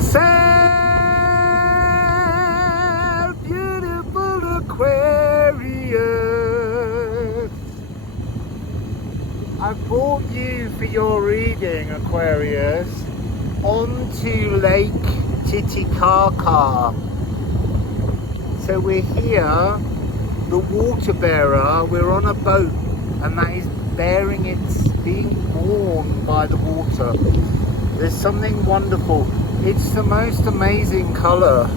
Wassail, beautiful Aquarius. I brought you for your reading, Aquarius, onto Lake Titicaca. So we're here, the water bearer, we're on a boat, and that is bearing, it's being borne by the water. There's something wonderful. It's the most amazing colour.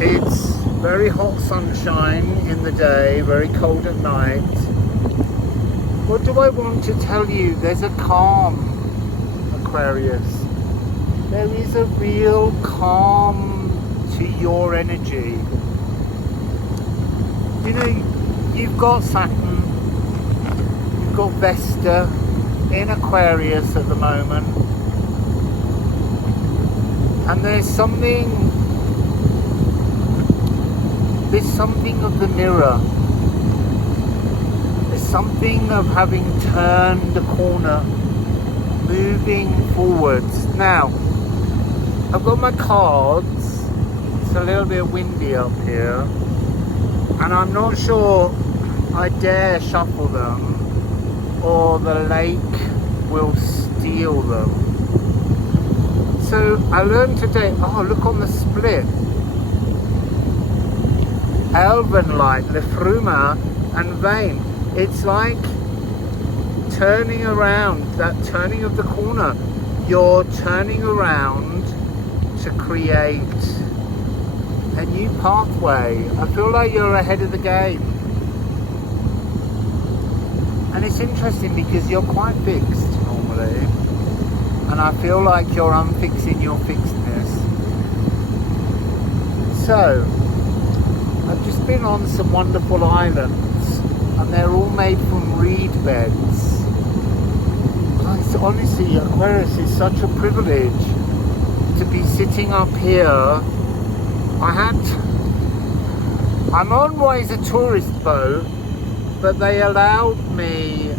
It's very hot sunshine in the day, very cold at night. What do I want to tell you? There's a calm, Aquarius. There is a real calm to your energy. You know, you've got Saturn, you've got Vesta in Aquarius at the moment, and there's something of the mirror. There's something of having turned a corner, moving forwards. Now, I've got my cards. It's a little bit windy up here, and I'm not sure I dare shuffle them or the lake will steal them. So I learned today, oh look on the split. Elven light, Lefruma and Vein. It's like turning around, that turning of the corner. You're turning around to create a new pathway. I feel like you're ahead of the game. And it's interesting because you're quite fixed normally, and I feel like you're unfixing your fixedness. So, I've just been on some wonderful islands, and they're all made from reed beds. It's honestly, Aquarius, is such a privilege to be sitting up here. I'm always a tourist boat, but they allowed me,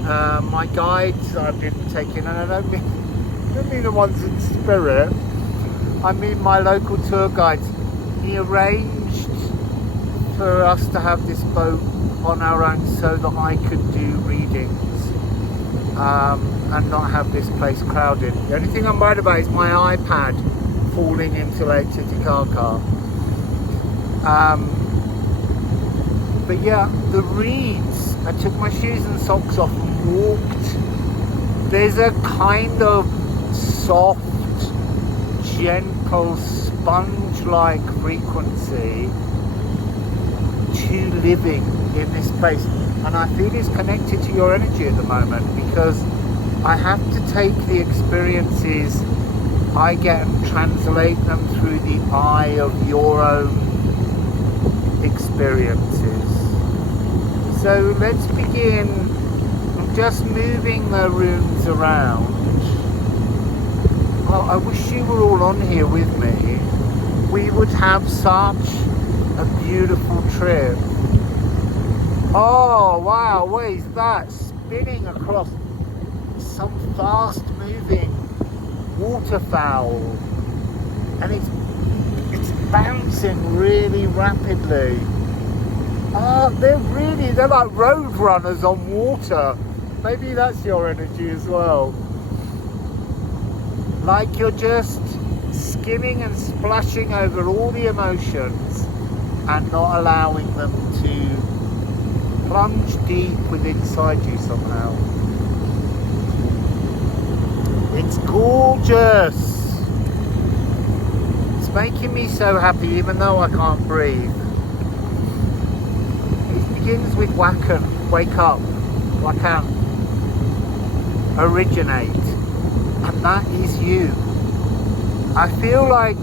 my guides I've been taking, and I don't mean the ones in spirit, I mean my local tour guides. He arranged for us to have this boat on our own so that I could do readings and not have this place crowded. The only thing I'm worried about is my iPad falling into Lake Titicaca. But yeah, the reeds, I took my shoes and socks off and walked. There's a kind of soft, gentle, sponge-like frequency to living in this place. And I feel it's connected to your energy at the moment, because I have to take the experiences I get and translate them through the eye of your own experiences. So let's begin. I'm just moving the runes around. Oh, I wish you were all on here with me. We would have such a beautiful trip. Oh wow, what is that? Spinning across some fast moving waterfowl, and it's bouncing really rapidly. They're like road runners on water. Maybe that's your energy as well. Like you're just skimming and splashing over all the emotions and not allowing them to plunge deep within inside you somehow. It's gorgeous. It's making me so happy even though I can't breathe. It begins with wacken, wake up, wakan, originate, and that is you. I feel like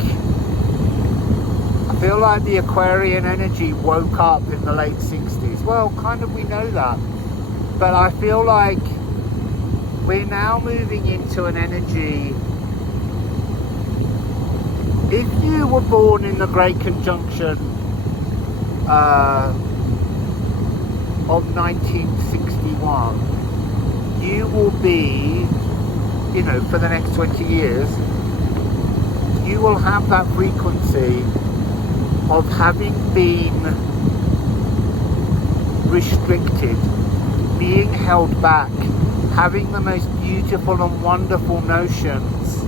the Aquarian energy woke up in the late 60s. Well, kind of, we know that, but I feel like we're now moving into an energy. If you were born in the Great Conjunction of 1961, you will be you know, for the next 20 years, you will have that frequency of having been restricted, being held back, having the most beautiful and wonderful notions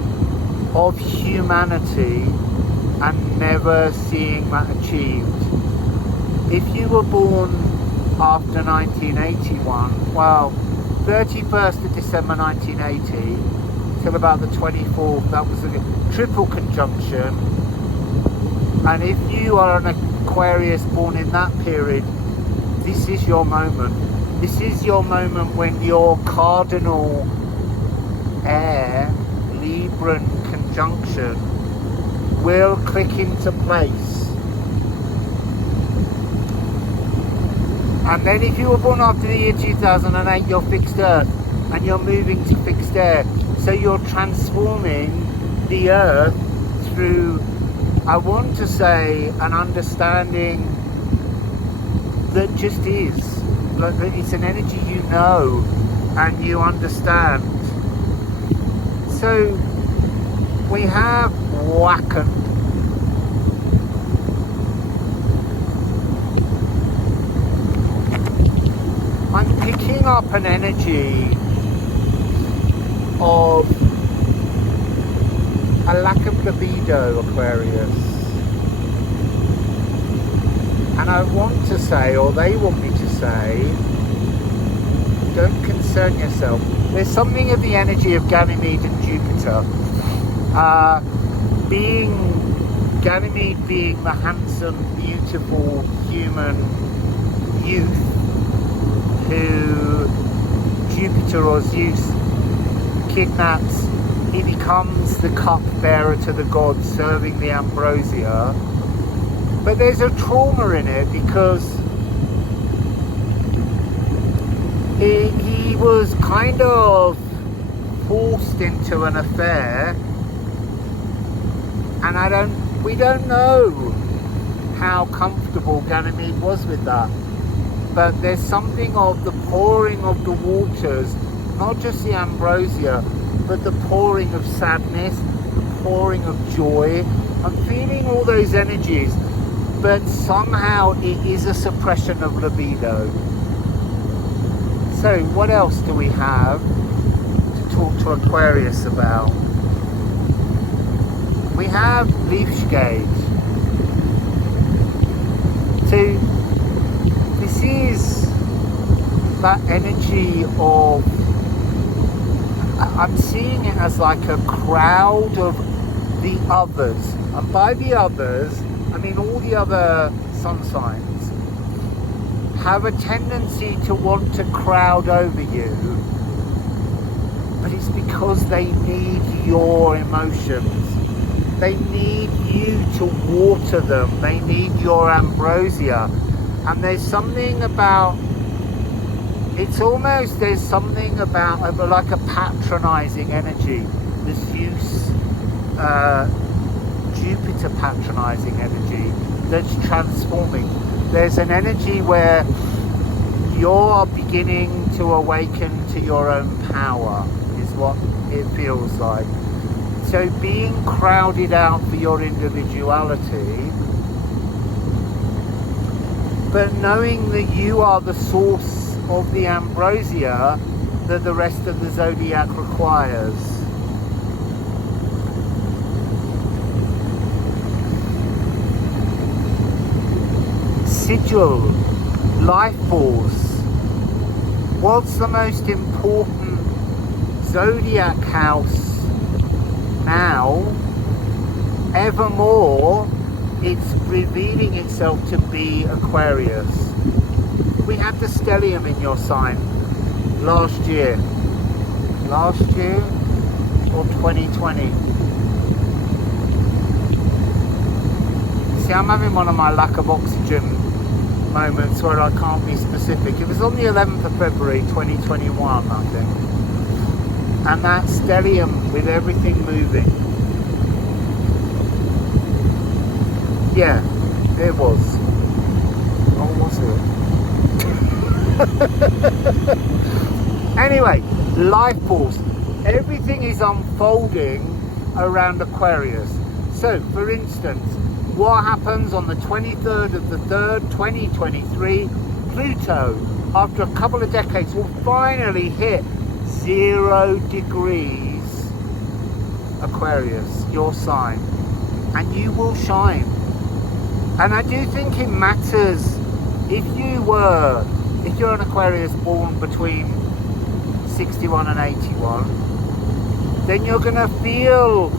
of humanity and never seeing that achieved. If you were born after 1981, well, 31st of December 1980 till about the 24th, that was a triple conjunction. And if you are an Aquarius born in that period, this is your moment. This is your moment when your cardinal air Libran conjunction will click into place. And then if you were born after the year 2008, you're fixed earth and you're moving to fixed air. So you're transforming the earth through, I want to say, an understanding that just is. Like, it's an energy you know and you understand. So we have Wacken. I'm picking up an energy of a lack of libido, Aquarius. And I want to say, or they want me to say, don't concern yourself. There's something of the energy of Ganymede and Jupiter. Ganymede being the handsome, beautiful human youth who Jupiter or Zeus kidnaps. He becomes the cupbearer to the gods, serving the ambrosia. But there's a trauma in it because he was kind of forced into an affair, and we don't know how comfortable Ganymede was with that. But there's something of the pouring of the waters, not just the ambrosia, but the pouring of sadness, the pouring of joy. I'm feeling all those energies, but somehow it is a suppression of libido. So what else do we have to talk to Aquarius about? We have Liebesgate. So this is that energy of, I'm seeing it as like a crowd of the others. And by the others, I mean all the other sun signs have a tendency to want to crowd over you, but it's because they need your emotions. They need you to water them. They need your ambrosia. And there's something about, it's almost, there's something about like a patronizing energy. The Zeus, Jupiter patronizing energy that's transforming. There's an energy where you're beginning to awaken to your own power, is what it feels like. So being crowded out for your individuality, but knowing that you are the source of the ambrosia that the rest of the zodiac requires. Sigil, life force. What's the most important zodiac house now? Evermore, it's revealing itself to be Aquarius. We had the stellium in your sign last year or 2020. See, I'm having one of my lack of oxygen moments where I can't be specific. It was on the 11th of February 2021, I think. And that stellium with everything moving. Yeah, it was. Oh, was it? Anyway, life force. everything is unfolding around Aquarius. So, for instance, what happens on the 23rd of the 3rd, 2023, Pluto, after a couple of decades, will finally hit 0 degrees Aquarius, your sign, and you will shine. And I do think it matters if you're an Aquarius born between 61 and 81, then you're going to feel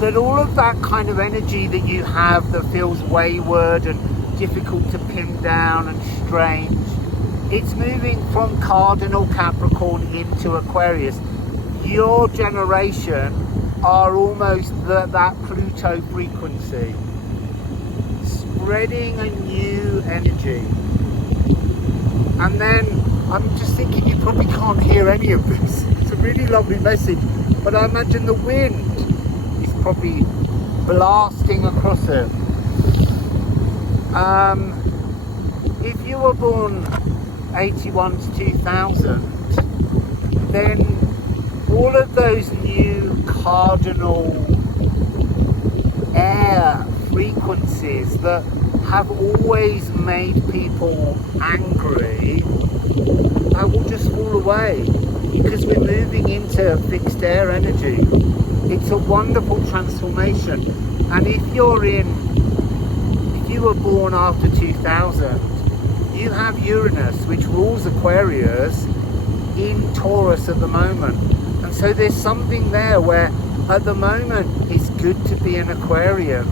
that all of that kind of energy that you have that feels wayward and difficult to pin down and strange, it's moving from cardinal Capricorn into Aquarius. Your generation are almost that Pluto frequency, spreading a new energy. And then I'm just thinking, you probably can't hear any of this. It's a really lovely message, but I imagine the wind is probably blasting across it. If you were born 81 to 2000, then all of those new cardinal air frequencies that have always made people angry, that will just fall away, because we're moving into fixed air energy. It's a wonderful transformation. And if you were born after 2000, you have Uranus, which rules Aquarius, in Taurus at the moment. And so there's something there where at the moment it's good to be an Aquarian.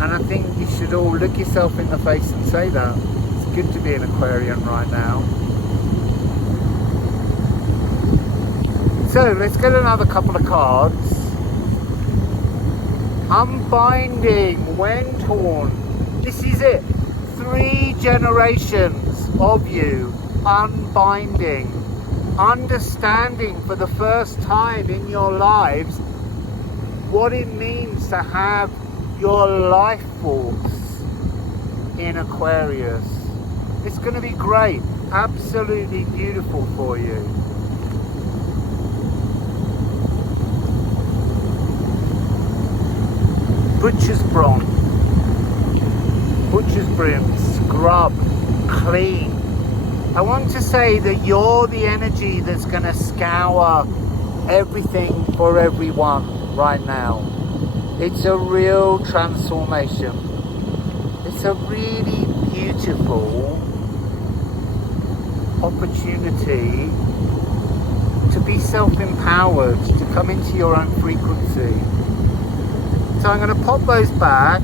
And I think you should all look yourself in the face and say that. It's good to be an Aquarian right now. So let's get another couple of cards. Unbinding when torn. This is it. 3 generations of you unbinding. Understanding for the first time in your lives what it means to have your life force in Aquarius. It's going to be great, absolutely beautiful for you. Butcher's bronze, butcher's brim, scrub, clean. I want to say that you're the energy that's going to scour everything for everyone right now. It's a real transformation. It's a really beautiful opportunity to be self-empowered, to come into your own frequency. So I'm going to pop those back.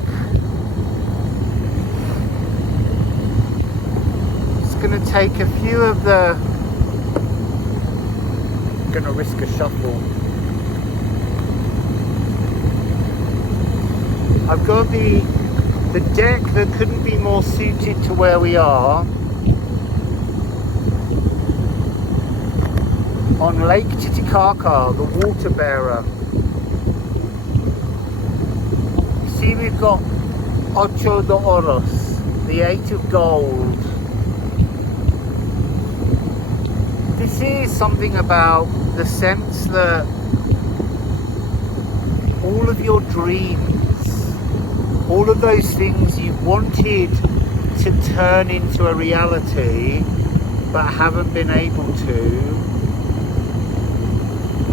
Just going to take a few of the... I'm going to risk a shuffle. I've got the deck that couldn't be more suited to where we are. On Lake Titicaca, the water bearer. You see, we've got Ocho de Oros, the 8 of gold. This is something about the sense that all of your dreams, all of those things you wanted to turn into a reality but haven't been able to,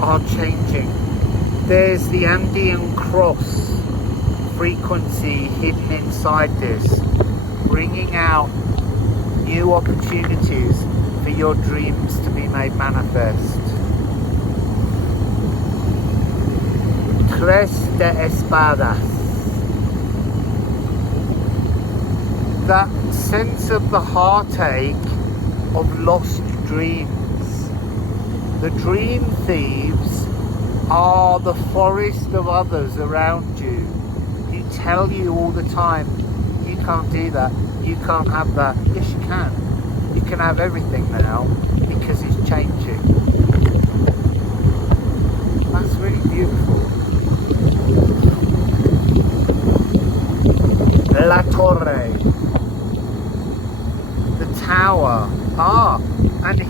are changing. There's the Andean cross frequency hidden inside this, bringing out new opportunities for your dreams to be made manifest. Tres de Espadas. That sense of the heartache of lost dreams. The dream thieves are the forest of others around you. Who tell you all the time, you can't do that, you can't have that. Yes, you can. You can have everything now because it's changing. That's really beautiful. La Torre. The tower. And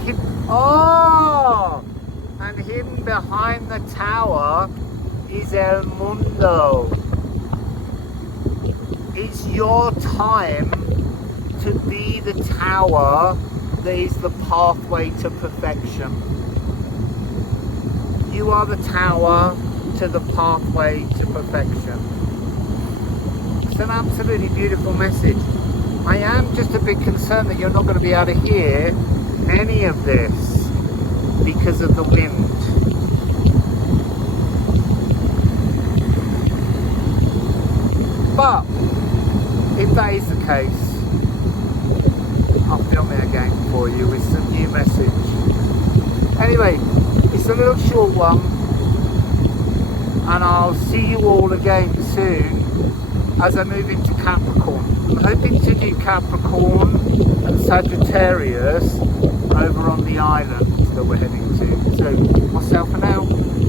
And hidden behind the tower is El Mundo. It's your time to be the tower that is the pathway to perfection. You are the tower to the pathway to perfection. It's an absolutely beautiful message. I am just a bit concerned that you're not going to be able to hear any of this because of the wind. But if that is the case, I'll film it again for you with some new message. Anyway, it's a little short one, and I'll see you all again soon as I move into Capricorn. I'm hoping to do Capricorn and Sagittarius over on the island that we're heading to. So, myself for now.